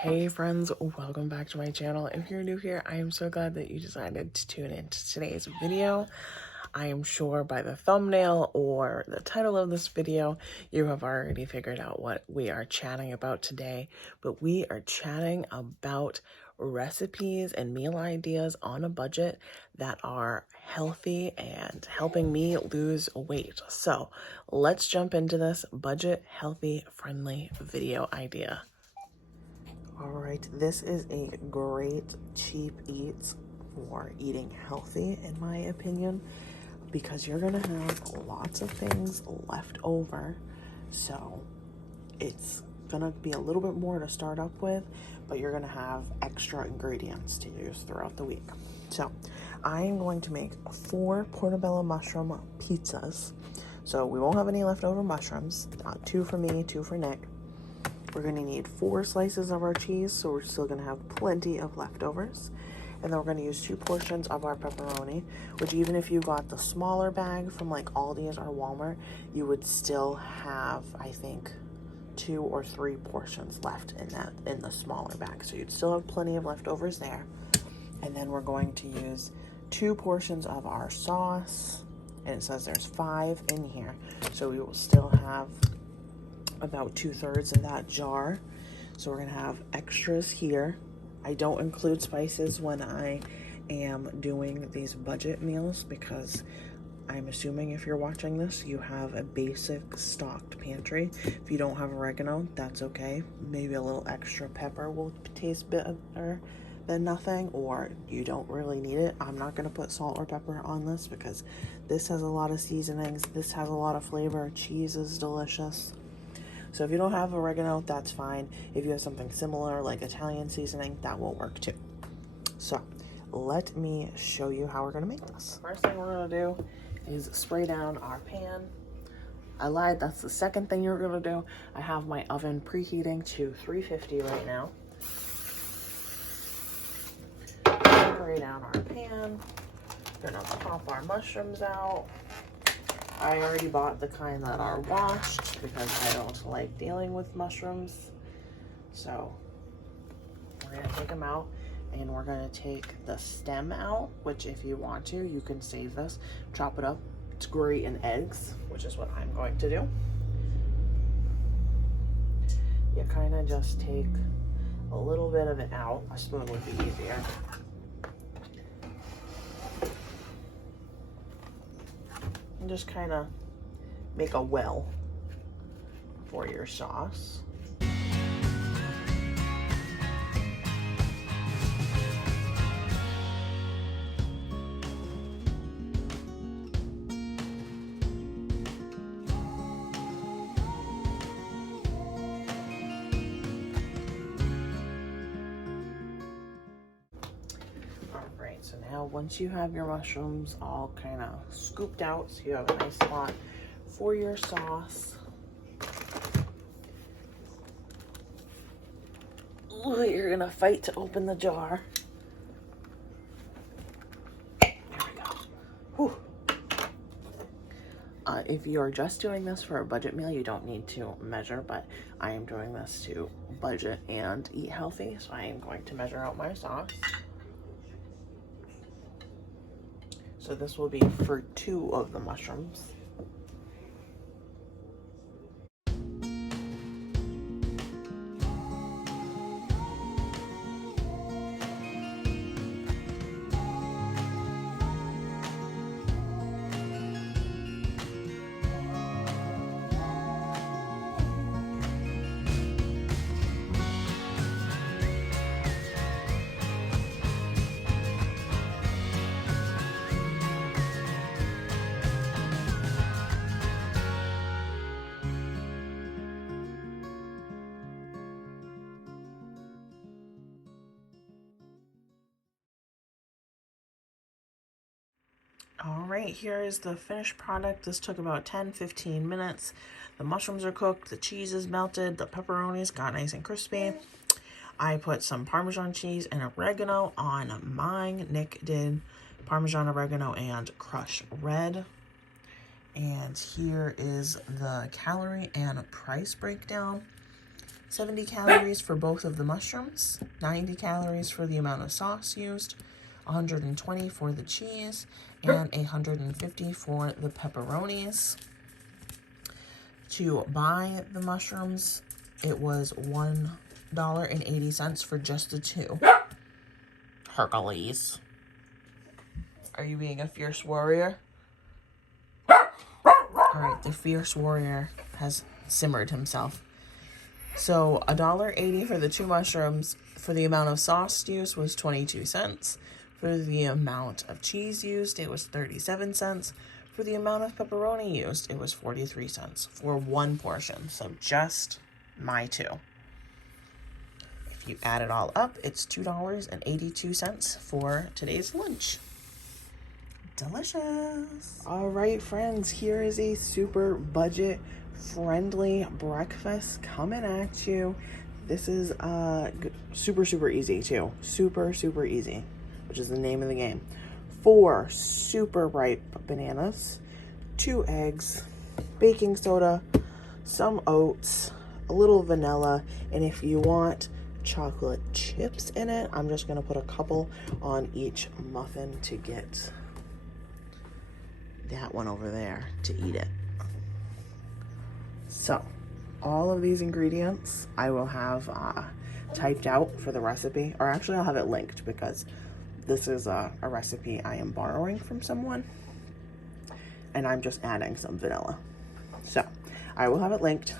Hey friends, welcome back to my channel. If you're new here, I am so glad that you decided to tune into today's video. I am sure by the thumbnail or the title of this video, you have already figured out what we are chatting about today, but we are chatting about recipes and meal ideas on a budget that are healthy and helping me lose weight. So let's jump into this budget, healthy, friendly video idea. All right, this is a great cheap eats for eating healthy, in my opinion, because you're gonna have lots of things left over. So it's gonna be a little bit more to start up with, but you're gonna have extra ingredients to use throughout the week. So I am going to make 4 portobello mushroom pizzas. So we won't have any leftover mushrooms, 2 for me, 2 for Nick. We're going to need 4 slices of our cheese, so we're still going to have plenty of leftovers. And then we're going to use 2 portions of our pepperoni, which even if you got the smaller bag from like Aldi's or Walmart, you would still have, I think, 2 or 3 portions left in the smaller bag. So you'd still have plenty of leftovers there. And then we're going to use 2 portions of our sauce, and it says there's 5 in here. So we will still have about 2/3 of that jar. So we're gonna have extras here. I don't include spices when I am doing these budget meals because I'm assuming if you're watching this, you have a basic stocked pantry. If you don't have oregano, that's okay. Maybe a little extra pepper will taste better than nothing, or you don't really need it. I'm not gonna put salt or pepper on this because this has a lot of seasonings. This has a lot of flavor. Cheese is delicious. So if you don't have oregano, that's fine. If you have something similar like Italian seasoning, that will work too. So let me show you how we're gonna make this. First thing we're gonna do is spray down our pan. I lied, that's the second thing you're gonna do. I have my oven preheating to 350 right now. Spray down our pan. We're gonna pop our mushrooms out. I already bought the kind that are washed because I don't like dealing with mushrooms. So we're gonna take them out and we're gonna take the stem out, which if you want to, you can save this, chop it up. It's great in eggs, which is what I'm going to do. You kind of just take a little bit of it out. A spoon would be easier. And just kind of make a well for your sauce. Alright, so now once you have your mushrooms all kind of scooped out, so you have a nice spot for your sauce. Ooh, you're gonna fight to open the jar. There we go. Whew. If you're just doing this for a budget meal, you don't need to measure, but I am doing this to budget and eat healthy, so I am going to measure out my sauce. So this will be for 2 of the mushrooms. All right, here is the finished product. This took about 10-15 minutes. The mushrooms are cooked, the cheese is melted, the pepperonis got nice and crispy. I put some Parmesan cheese and oregano on mine. Nick did Parmesan, oregano, and crushed red. And here is the calorie and price breakdown. 70 calories for both of the mushrooms, 90 calories for the amount of sauce used, 120 for the cheese, and 150 for the pepperonis. To buy the mushrooms, it was $1.80 for just the two. Hercules. Are you being a fierce warrior? Alright, the fierce warrior has simmered himself. So $1.80 for the two mushrooms. For the amount of sauce used was 22 cents. For the amount of cheese used, it was 37 cents. For the amount of pepperoni used, it was 43 cents for one portion. So just my two. If you add it all up, it's $2.82 for today's lunch. Delicious. All right, friends, here is a super budget friendly breakfast coming at you. This is super easy too. Super easy, which is the name of the game. 4 super ripe bananas, 2 eggs, baking soda, some oats, a little vanilla, and if you want chocolate chips in it, I'm just gonna put a couple on each muffin to get that one over there to eat it. So all of these ingredients I will have typed out for the recipe, or actually I'll have it linked because this is a recipe I am borrowing from someone and I'm just adding some vanilla. So I will have it linked,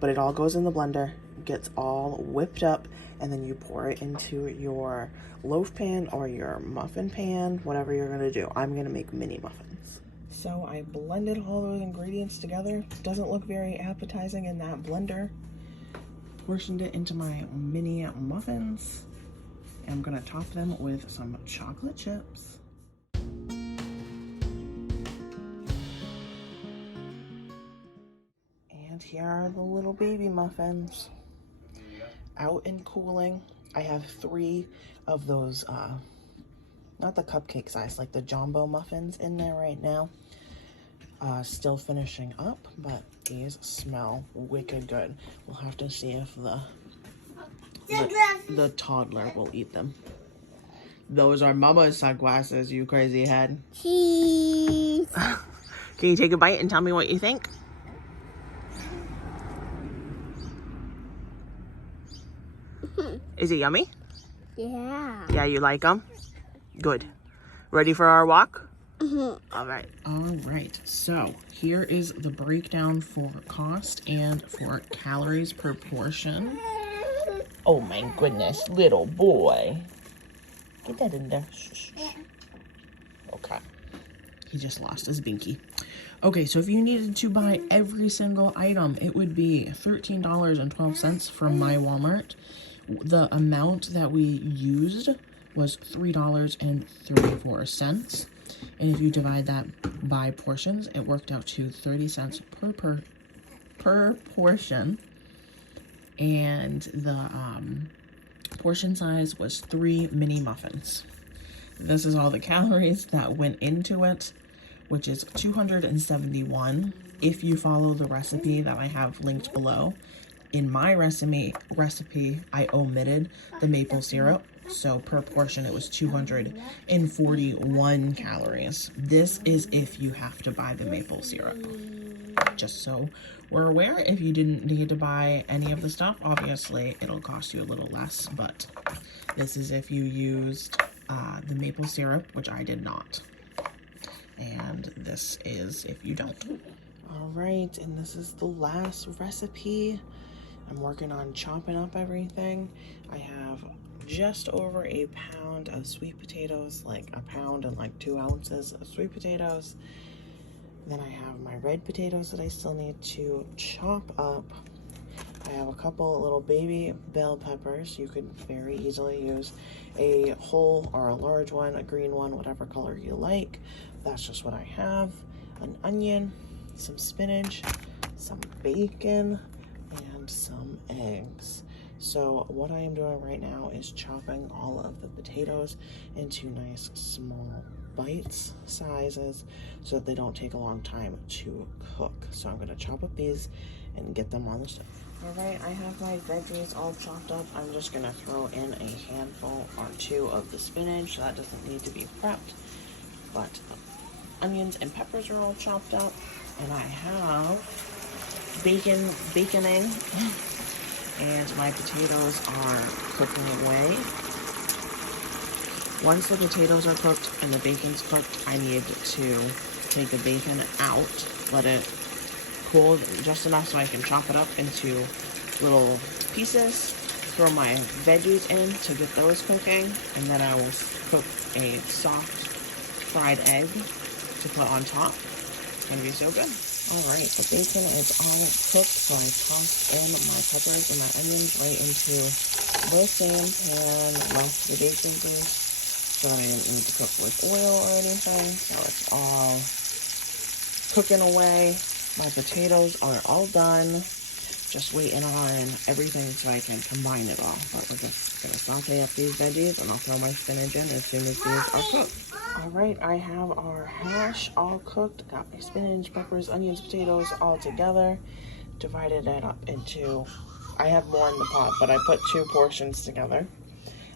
but it all goes in the blender, gets all whipped up, and then you pour it into your loaf pan or your muffin pan, whatever you're gonna do. I'm gonna make mini muffins. So I blended all those ingredients together. Doesn't look very appetizing in that blender. Portioned it into my mini muffins. I'm gonna top them with some chocolate chips. And here are the little baby muffins. Out and cooling. I have 3 of those, not the cupcake size, like the jumbo muffins in there right now. Still finishing up, but these smell wicked good. We'll have to see if the toddler will eat them. Those are Mama's sunglasses, you crazy head. Cheese. Can you take a bite and tell me what you think? Is it yummy? Yeah. Yeah, you like them? Good. Ready for our walk? All right. All right. So here is the breakdown for cost and for calories per portion. Oh my goodness, little boy. Get that in there. Shh, shh, shh. Okay. He just lost his binky. Okay, so if you needed to buy every single item, it would be $13.12 from my Walmart. The amount that we used was $3.34. And if you divide that by portions, it worked out to 30 cents per portion. And the portion size was 3 mini muffins. This is all the calories that went into it, which is 271 if you follow the recipe that I have linked below. In my recipe, I omitted the maple syrup, so per portion it was 241 calories. This is if you have to buy the maple syrup. Just so we're aware, if you didn't need to buy any of the stuff, obviously it'll cost you a little less, but this is if you used the maple syrup, which I did not. And this is if you don't. All right, and this is the last recipe. I'm working on chopping up everything. I have just over a pound of sweet potatoes, like a pound and like 2 ounces of sweet potatoes. Then I have my red potatoes that I still need to chop up. I have a couple little baby bell peppers. You could very easily use a whole or a large one, a green one, whatever color you like. That's just what I have. An onion, some spinach, some bacon, and some eggs. So what I am doing right now is chopping all of the potatoes into nice small bites sizes so that they don't take a long time to cook. So I'm going to chop up these and get them on the stove. Alright, I have my veggies all chopped up. I'm just gonna throw in a handful or two of the spinach. That doesn't need to be prepped. But onions and peppers are all chopped up. And I have baconing. And my potatoes are cooking away. Once the potatoes are cooked and the bacon's cooked, I need to take the bacon out, let it cool just enough so I can chop it up into little pieces, throw my veggies in to get those cooking, and then I will cook a soft fried egg to put on top. It's gonna be so good. Alright, the bacon is all cooked, so I tossed in my peppers and my onions right into the same pan, left the bacon grease, so that I didn't need to cook with oil or anything. So it's all cooking away. My potatoes are all done. Just waiting on everything so I can combine it all. But we're just gonna saute up these veggies and I'll throw my spinach in as soon as these are cooked. Alright, I have our hash all cooked. Got my spinach, peppers, onions, potatoes all together. Divided it up into, I have more in the pot, but I put 2 portions together.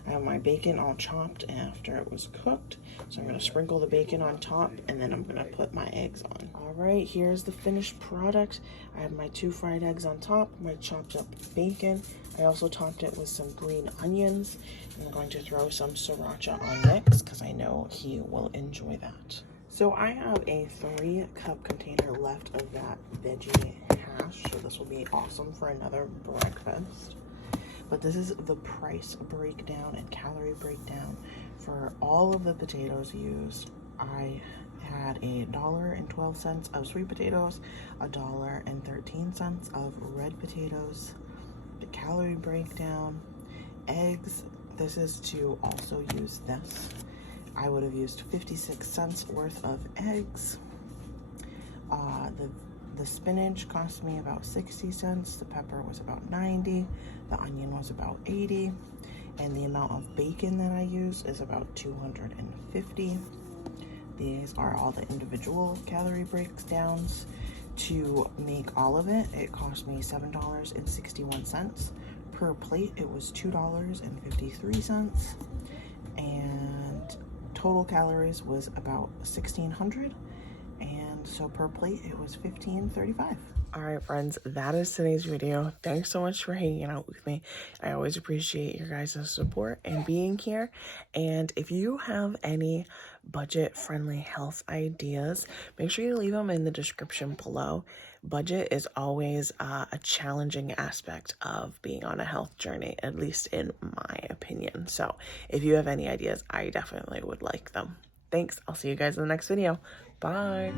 I have my bacon all chopped after it was cooked. So I'm gonna sprinkle the bacon on top and then I'm gonna put my eggs on. Alright, here's the finished product. I have my 2 fried eggs on top, my chopped up bacon. I also topped it with some green onions. I'm going to throw some sriracha on next because I know he will enjoy that. So I have a 3-cup container left of that veggie hash. So this will be awesome for another breakfast. But this is the price breakdown and calorie breakdown for all of the potatoes used. I had $1.12 of sweet potatoes, $1.13 of red potatoes. The calorie breakdown, eggs, this is to also use this. I would have used 56 cents worth of eggs. The spinach cost me about 60 cents. The pepper was about 90. The onion was about 80. And the amount of bacon that I use is about 250. These are all the individual calorie breakdowns. To make all of it, it cost me $7.61. Per plate, it was $2.53. And total calories was about 1,600. And so per plate, it was $15.35. All right, friends, that is today's video. Thanks so much for hanging out with me. I always appreciate your guys' support and being here. And if you have any budget-friendly health ideas, make sure you leave them in the description below. Budget is always a challenging aspect of being on a health journey, at least in my opinion. So if you have any ideas, I definitely would like them. Thanks. I'll see you guys in the next video. Bye.